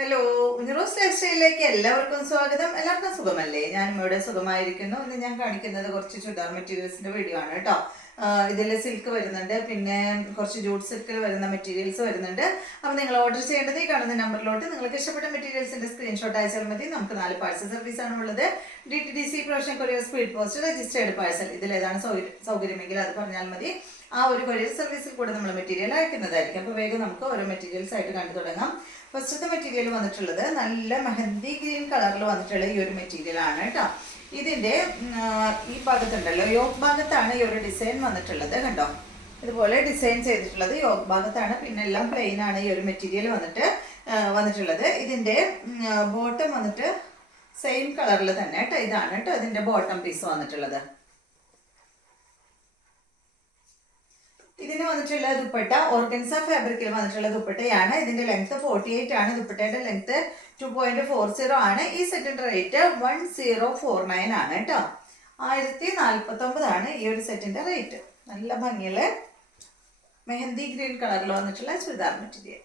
Hello, ഉഞ്ഞറോസ് life സ്റ്റൈലിലേക്ക് എല്ലാവർക്കും സ്വാഗതം. എല്ലാവർക്കും സുഖമല്ലേ? ഞാനും ഇവിടെ സുഖമായിരിക്കുന്നു. ഇന്ന് ഞാൻ കാണിക്കുന്നത് കുറച്ച് ചുരിദാർ മെറ്റീരിയൽസിന്റെ വീഡിയോ ആണ് കേട്ടോ. ഇതിൽ സിൽക്ക് വരുന്നുണ്ട്, പിന്നെ കുറച്ച് ജൂട്ട് സിൽക്കിൽ വരുന്ന മെറ്റീരിയൽസ് വരുന്നുണ്ട്. അപ്പോൾ നിങ്ങൾ ഓർഡർ ചെയ്യേണ്ടത് ഈ കാണുന്ന നമ്പറിലോട്ട് നിങ്ങൾക്ക് ഇഷ്ടപ്പെട്ട മെറ്റീരിയൽസിന്റെ സ്ക്രീൻഷോട്ട് അയച്ചാൽ മതി. നമുക്ക് 4 പാഴ്സൽ സർവീസ് ആണ് ഉള്ളത്. DTDC profession courier speed post registered parcel. ഇതിലേതാണ് സൗകര്യമെങ്കിൽ അത് പറഞ്ഞാൽ മതി. ആ ഒരു കൊറിയർ സർവീസിൽ കൂടെ നമ്മൾ മെറ്റീരിയൽ അയക്കുന്നതായിരിക്കും. അപ്പോൾ വേഗം നമുക്ക് ഓരോ മെറ്റീരിയൽസ് ആയിട്ട് കണ്ടു തുടങ്ങാം. ഫസ്റ്റത്തെ മെറ്റീരിയൽ വന്നിട്ടുള്ളത് നല്ല മെഹന്തി ഗ്രീൻ കളറിൽ വന്നിട്ടുള്ള ഈ ഒരു മെറ്റീരിയൽ ആണ് കേട്ടോ. ഇതിൻ്റെ ഈ ഭാഗത്തുണ്ടല്ലോ, യോഗ് ഭാഗത്താണ് ഈ ഒരു ഡിസൈൻ വന്നിട്ടുള്ളത്. കണ്ടോ, ഇതുപോലെ ഡിസൈൻ ചെയ്തിട്ടുള്ളത് യോഗ് ഭാഗത്താണ്. പിന്നെ എല്ലാം പ്ലെയിൻ ആണ് ഈ ഒരു മെറ്റീരിയൽ വന്നിട്ടുള്ളത്. ഇതിൻ്റെ ബോട്ടം വന്നിട്ട് സെയിം കളറിൽ തന്നെ കേട്ടോ. ഇതാണ് കേട്ടോ ഇതിൻ്റെ ബോട്ടം പീസ് വന്നിട്ടുള്ളത്. ഇതിന് വന്നിട്ടുള്ള ദുപ്പട്ട ഓർഗൻസ ഫാബ്രിക്കിൽ വന്നിട്ടുള്ള ദുപ്പട്ടയാണ്. ഇതിന്റെ ലെങ്ത് 48 ആണ്. ദുപ്പട്ടയുടെ ലെങ്ത് 2.40 ആണ്. ഈ സെറ്റിന്റെ റേറ്റ് 1049 ആണ് കേട്ടോ. 1049 ആണ് ഈ ഒരു സെറ്റിന്റെ റേറ്റ്. നല്ല ഭംഗിയുള്ള മെഹന്തി ഗ്രീൻ കളറിൽ വന്നിട്ടുള്ള ചുരിദാർ മെറ്റീരിയൽ.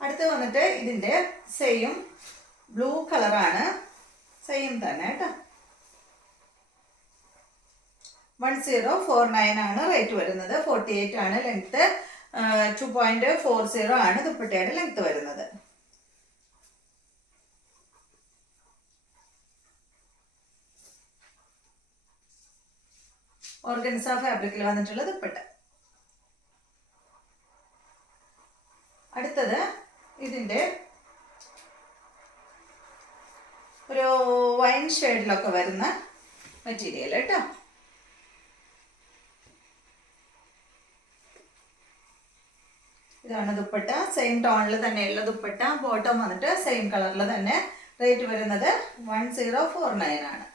അടുത്ത് വന്നിട്ട് ഇതിന്റെ സെയിം ബ്ലൂ കളറാണ്. സെയിം തന്നെ കേട്ടോ. 1049 ആണ് റേറ്റ് വരുന്നത്. 48 ആണ് ലെങ്ത്. 2.40 ആണ് ദുപ്പട്ടയുടെ ലെങ്ത് വരുന്നത്. ഓർഗൻസ ഫാബ്രിക്കിൽ വന്നിട്ടുള്ള ദുപ്പട്ട. അടുത്തത് ഇതിന്റെ ഒരു വൈൻ ഷെയ്ഡിലൊക്കെ വരുന്ന മെറ്റീരിയൽ കേട്ടോ. ഇതാണ് ദുപ്പട്ട. സെയിം ടോണിൽ തന്നെയുള്ള ദുപ്പട്ട. ബോട്ടം വന്നിട്ട് സെയിം കളറിൽ തന്നെ. റേറ്റ് വരുന്നത് 1049 ആണ്.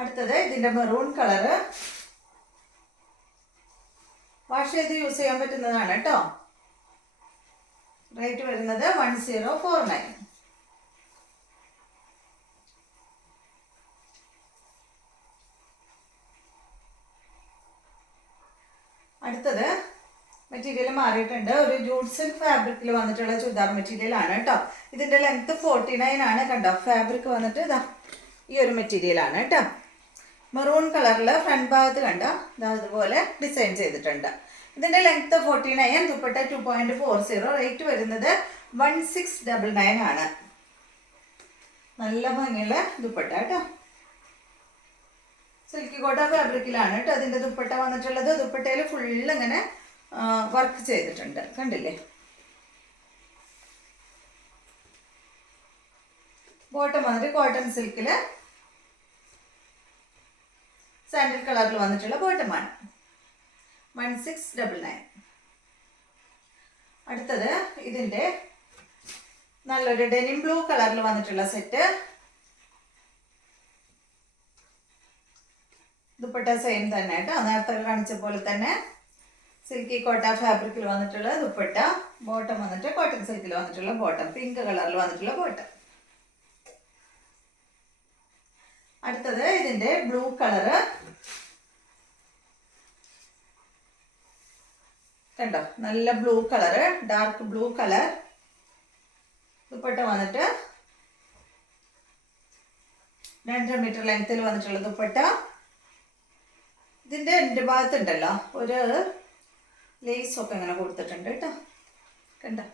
അടുത്തത് ഇതിന്റെ മെറൂൺ കളറ്. വാഷ് ചെയ്ത് യൂസ് ചെയ്യാൻ പറ്റുന്നതാണ് കേട്ടോ. റേറ്റ് വരുന്നത് 1049. അടുത്തത് മെറ്റീരിയൽ മാറിയിട്ടുണ്ട്. ഒരു ജൂട്ട് സിൽക്ക് ഫാബ്രിക്കിൽ വന്നിട്ടുള്ള ചുരിദാർ മെറ്റീരിയൽ ആണ് കേട്ടോ. ഇതിന്റെ ലെങ്ത് 49 ആണ്. കണ്ടോ, ഫാബ്രിക് വന്നിട്ട് ഇതാ ഈ ഒരു മെറ്റീരിയൽ ആണ് കേട്ടോ. മെറൂൺ കളറിൽ ഫ്രണ്ട് ഭാഗത്ത് കണ്ടോ അതുപോലെ ഡിസൈൻ ചെയ്തിട്ടുണ്ട്. ഇതിന്റെ ലെങ്ത് 49, ദുപ്പട്ട 2.40. റേറ്റ് വരുന്നത് 1699 ആണ്. നല്ല ഭംഗിയുള്ള ദുപ്പട്ട കേട്ടോ. സിൽക്കി കോട്ട ഫാബ്രിക്കിലാണ് കേട്ടോ അതിന്റെ ദുപ്പട്ട വന്നിട്ടുള്ളത്. ദുപ്പട്ടയിൽ ഫുള്ള് ഇങ്ങനെ വർക്ക് ചെയ്തിട്ടുണ്ട്, കണ്ടില്ലേ. ബോട്ടം വന്നിട്ട് കോട്ടൺ സിൽക്കില് സാൻഡിൽ കളറിൽ വന്നിട്ടുള്ള ബോട്ടമാണ്. 1699. അടുത്തത് ഇതിന്റെ നല്ലൊരു ഡെനിം ബ്ലൂ കളറിൽ വന്നിട്ടുള്ള സെറ്റ്. ദുപ്പട്ട സെയിം തന്നെ കേട്ടോ. നേരത്തെ കാണിച്ച പോലെ തന്നെ സിൽക്കി കോട്ട ഫാബ്രിക്കിൽ വന്നിട്ടുള്ള ദുപ്പട്ട. ബോട്ടം വന്നിട്ട് കോട്ടൺ സിൽക്കിൽ വന്നിട്ടുള്ള ബോട്ടം. പിങ്ക് കളറിൽ വന്നിട്ടുള്ള ബോട്ടം. അടുത്തത് ഇതിന്റെ ബ്ലൂ കളറ്. കണ്ടോ, നല്ല blue colour, dark blue colour. Dupatta വന്നിട്ട് 2 മീറ്റർ ലെങ്ത്തിൽ വന്നിട്ടുള്ള ദുപ്പട്ട. ഇതിന്റെ എൻ്റെ ഭാഗത്തുണ്ടല്ലോ ഒരു ലേസൊക്കെ ഇങ്ങനെ കൊടുത്തിട്ടുണ്ട് കേട്ടോ. കണ്ടോ,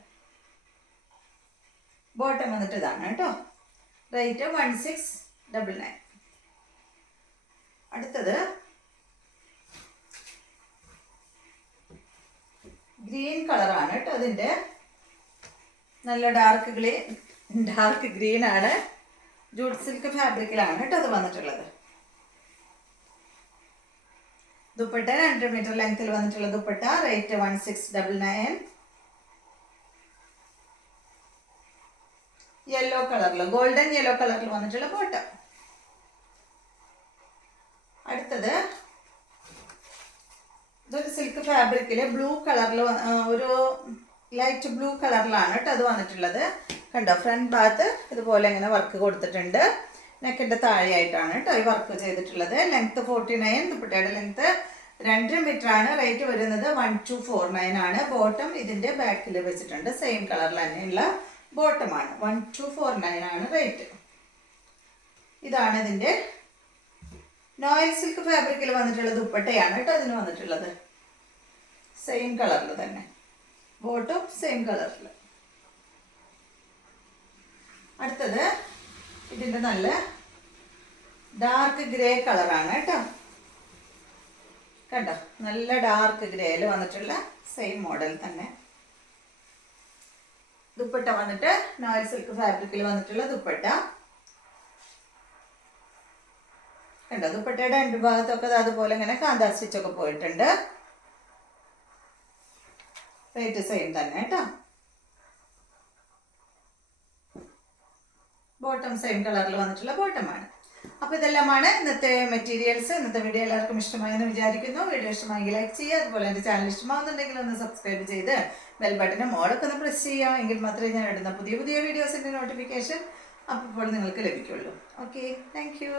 ബോട്ടം വന്നിട്ട് ഇതാണ് കേട്ടോ. റേറ്റ് 1699. അടുത്തത് ഗ്രീൻ കളറാണ് കേട്ടോ. അതിൻ്റെ നല്ല ഡാർക്ക് ഗ്രീൻ ആണ്. ജൂട്ട് സിൽക്ക് ഫാബ്രിക്കിലാണ് കേട്ടോ അത് വന്നിട്ടുള്ളത്. ദുപ്പട്ട 2 മീറ്റർ ലെങ്ത്തിൽ വന്നിട്ടുള്ള ദുപ്പട്ട. റേറ്റ് 1699. യെല്ലോ കളറിൽ, ഗോൾഡൻ യെല്ലോ കളറിൽ വന്നിട്ടുള്ള ബോട്ടം. അടുത്തത് ഇതൊരു സിൽക്ക് ഫാബ്രിക്കില് ബ്ലൂ കളറിൽ, ഒരു ലൈറ്റ് ബ്ലൂ കളറിലാണ് കേട്ടോ അത് വന്നിട്ടുള്ളത്. കണ്ടോ, ഫ്രണ്ട് ഭാഗത്ത് ഇതുപോലെ ഇങ്ങനെ വർക്ക് കൊടുത്തിട്ടുണ്ട്. നെക്കിന്റെ താഴെയായിട്ടാണ് കേട്ടോ ഈ വർക്ക് ചെയ്തിട്ടുള്ളത്. ലെങ്ത് 49, ദുപ്പട്ടയുടെ ലെങ്ത് 2.5 മീറ്റർ ആണ്. റേറ്റ് വരുന്നത് 1249 ആണ്. ബോട്ടം ഇതിന്റെ ബാക്കിൽ വെച്ചിട്ടുണ്ട്. സെയിം കളറിൽ തന്നെയുള്ള ബോട്ടമാണ്. 1249 ആണ് റേറ്റ്. ഇതാണ് ഇതിന്റെ നോയൽ സിൽക്ക് ഫാബ്രിക്കിൽ വന്നിട്ടുള്ള ദുപ്പട്ടയാണ് കേട്ടോ ഇതിന് വന്നിട്ടുള്ളത്. സെയിം കളറിൽ തന്നെ ബോട്ടം സെയിം കളറിൽ. അടുത്തത് ഇതിന്റെ നല്ല ഡാർക്ക് ഗ്രേ കളറാണ് കേട്ടോ. കണ്ടോ, നല്ല ഡാർക്ക് ഗ്രേയിൽ വന്നിട്ടുള്ള സെയിം മോഡൽ തന്നെ. ദുപ്പട്ട വന്നിട്ട് നോയൽ സിൽക്ക് ഫാബ്രിക്കിൽ വന്നിട്ടുള്ള ദുപ്പട്ട. കണ്ടോ, ദുപ്പട്ടയുടെ രണ്ട് ഭാഗത്തൊക്കെ അതുപോലെ ഇങ്ങനെ കാന്താ സ്റ്റിച്ചൊക്കെ പോയിട്ടുണ്ട്. റേറ്റ് സെയിം തന്നെ കേട്ടോ. ബോട്ടം സെയിം കളറിൽ വന്നിട്ടുള്ള ബോട്ടമാണ്. അപ്പോൾ ഇതെല്ലാമാണ് ഇന്നത്തെ മെറ്റീരിയൽസ്. ഇന്നത്തെ വീഡിയോ എല്ലാവർക്കും ഇഷ്ടമായെന്ന് വിചാരിക്കുന്നു. വീഡിയോ ഇഷ്ടമായെങ്കിൽ ലൈക്ക് ചെയ്യുക. അതുപോലെ എൻ്റെ ചാനൽ ഇഷ്ടമാകുന്നുണ്ടെങ്കിൽ ഒന്ന് സബ്സ്ക്രൈബ് ചെയ്ത് ബെൽ ബട്ടനും മോളൊക്കെ ഒന്ന് പ്രസ് ചെയ്യുക. എങ്കിൽ മാത്രമേ ഞാൻ ഇടുന്ന പുതിയ പുതിയ വീഡിയോസിൻ്റെ നോട്ടിഫിക്കേഷൻ അപ്പോൾ നിങ്ങൾക്ക് ലഭിക്കുള്ളൂ. Okay, thank you.